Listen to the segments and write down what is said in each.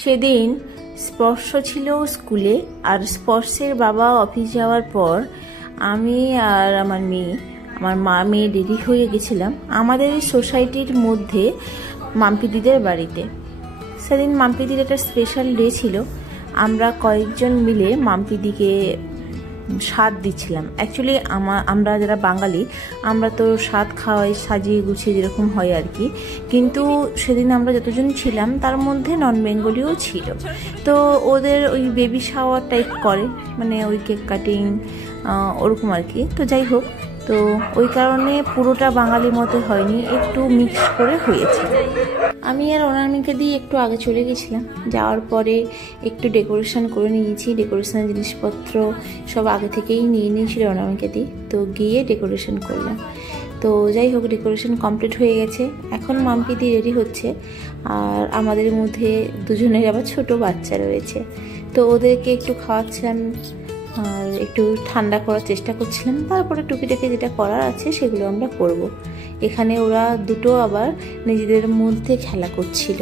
সেদিন স্পর্শ ছিল স্কুলে, আর স্পর্শের বাবা অফিস যাওয়ার পর আমি আর আমার মেয়ে দেরি হয়ে গেছিলাম আমাদের সোসাইটির মধ্যে মাম্পিদিদের বাড়িতে। সেদিন মাম্পিদির একটা স্পেশাল ডে ছিল। আমরা কয়েকজন মিলে মাম্পিদিকে স্বাদ দিচ্ছিলাম। অ্যাকচুয়ালি আমরা যারা বাঙালি আমরা তো স্বাদ খাওয়াই সাজিয়ে গুছিয়ে যেরকম হয় আর কি, কিন্তু সেদিন আমরা যতজন ছিলাম তার মধ্যে নন বেঙ্গলিও ছিল। তো ওদের ওই বেবি শাওয়ার টাইপ করে, মানে ওই কেক কাটিং ওরকম আর কি। তো যাই হোক, তো ওই কারণে পুরোটা বাঙালি মতো হয়নি, একটু মিক্স করে হয়েছে। আমি আর অনামিকা দিয়ে একটু আগে চলে গেছিলাম, যাওয়ার পরে একটু ডেকোরেশন করে নিয়েছি। ডেকোরেশনের জিনিসপত্র সব আগে থেকেই নিয়ে নিয়েছিল অনামিকা দিয়ে, তো গিয়ে ডেকোরেশন করলাম। তো যাই হোক, ডেকোরেশন কমপ্লিট হয়ে গেছে। এখন মাম্পিদি রেডি হচ্ছে, আর আমাদের মধ্যে দুজনের আবার ছোট বাচ্চা রয়েছে। তো ওদেরকে একটু খাওয়াচ্ছিলাম আর একটু ঠান্ডা করার চেষ্টা করছিলাম। তারপরে টুকিটাকি যেটা করার আছে সেগুলো আমরা করব। এখানে ওরা দুটো আবার নিজেদের মধ্যে খেলা করছিল।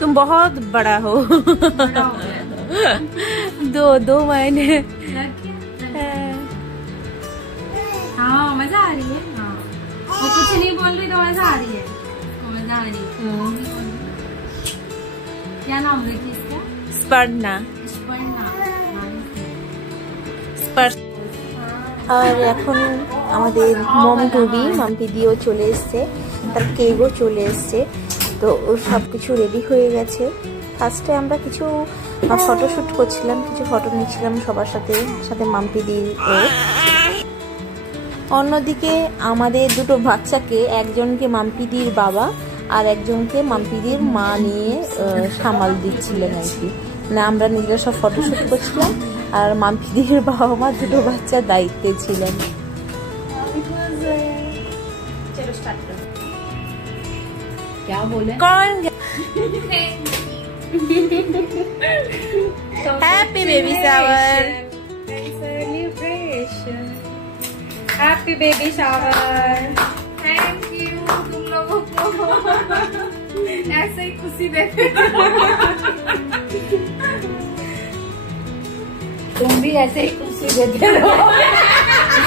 तुम बहुत बड़ा हो। दो महीने। हाँ मजा आ रही है। हाँ वो कुछ नहीं बोल रही तो मजा आ रही है। मजा आ रही है। क्या नाम रखी इसका? स्पर्णा। আর এখন আমাদের মম টুবি মাম্পিদিও চলে এসছে, তার কেকও চলে এসছে। তো ও সব কিছু রেডি হয়ে গেছে। ফার্স্টে আমরা কিছু ফটোশ্যুট করছিলাম, কিছু ফটো নিচ্ছিলাম সবার সাথে মাম্পিদি। অন্যদিকে আমাদের দুটো বাচ্চাকে, একজনকে মাম্পিদির বাবা আর একজনকে মাম্পিদির মা নিয়ে সামাল দিচ্ছিলেন আর কি। না, আমরা নিজেরা সব ফটোশ্যুট করছিলাম আর মাম্পিদির বাবা মা দুটো বাচ্চার দায়িত্বে ছিলেন। Happy baby shower. Happy baby shower. Thank you तुम लोगों को ऐसे ही खुशी देते। तुम भी ऐसे ही खुशी देते रहो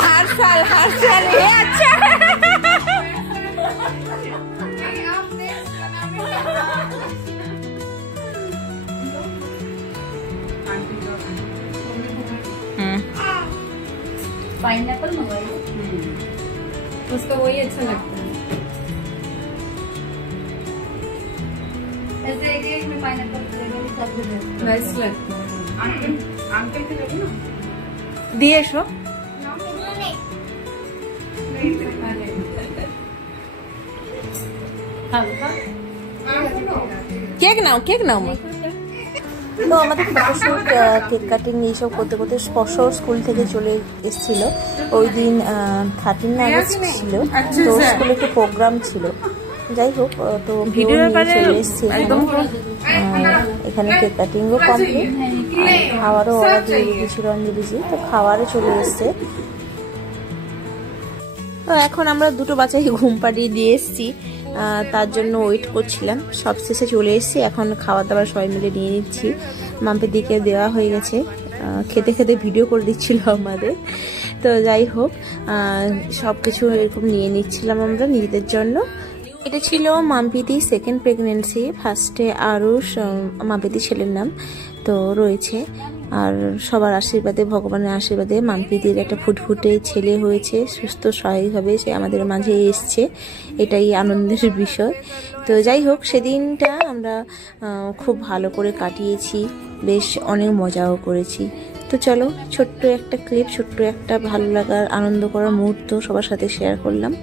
हर साल ये अच्छा है। पाइनएप्पल मंगाइए, उसका वही अच्छा लगता है। ऐसे एक में पाइनएप्पल फ्लेवर सब कुछ नाइस लगता है। अंकल के लगे ना दिए शो কেক নাও তো আমাদের ফটোশ্যুট, কেক কাটিং এইসব করতে করতে স্পর্শ স্কুল থেকে চলে এসেছিল। ওই দিন 13 আগস্ট ছিল, তো স্কুলে একটা প্রোগ্রাম ছিল। যাই হোক, তো ভিডিও চলে এসেছি এখানে। কেক কাটিংও কমপ্লিট, খাওয়ারও অর্ডার দিয়ে রেখেছিল অঞ্জলিজি, তো খাওয়ারও চলে এসছে। তো এখন আমরা দুটো বাচ্চাকে ঘুম পাড়িয়ে দিয়ে এসেছি, তার জন্য ওয়েট করছিলাম। সব শেষে চলে এসেছি, এখন খাবার দাবার সবাই মিলে নিয়ে নিচ্ছি। মাম্পিদিকে দেওয়া হয়ে গেছে, খেতে খেতে ভিডিও করে দিচ্ছিল আমাদের। তো যাই হোক, সব কিছু এরকম নিয়ে নিচ্ছিলাম আমরা নিজেদের জন্য। এটা ছিল মাম্পিদি সেকেন্ড প্রেগনেন্সি। ফার্স্টে আরুষ মাম্পিদি ছেলের নাম তো রয়েছে, আর সবার আশীর্বাদে, ভগবানের আশীর্বাদে মাম্পিদির একটা ফুটফুটে ছেলে হয়েছে, সুস্থ স্বাভাবিকভাবে সে আমাদের মাঝে এসছে, এটাই আনন্দের বিষয়। তো যাই হোক, সেদিনটা আমরা খুব ভালো করে কাটিয়েছি, বেশ অনেক মজাও করেছি। তো চলো, ছোট্ট একটা ক্লিপ, ছোট্ট একটা ভালো লাগার আনন্দ করার মুহূর্ত সবার সাথে শেয়ার করলাম।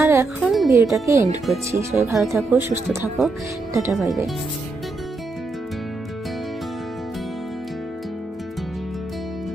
আর এখন ভিডিওটাকে এন্ড করছি। সবাই ভালো থাকো, সুস্থ থাকো, টাটা, বাই বাই।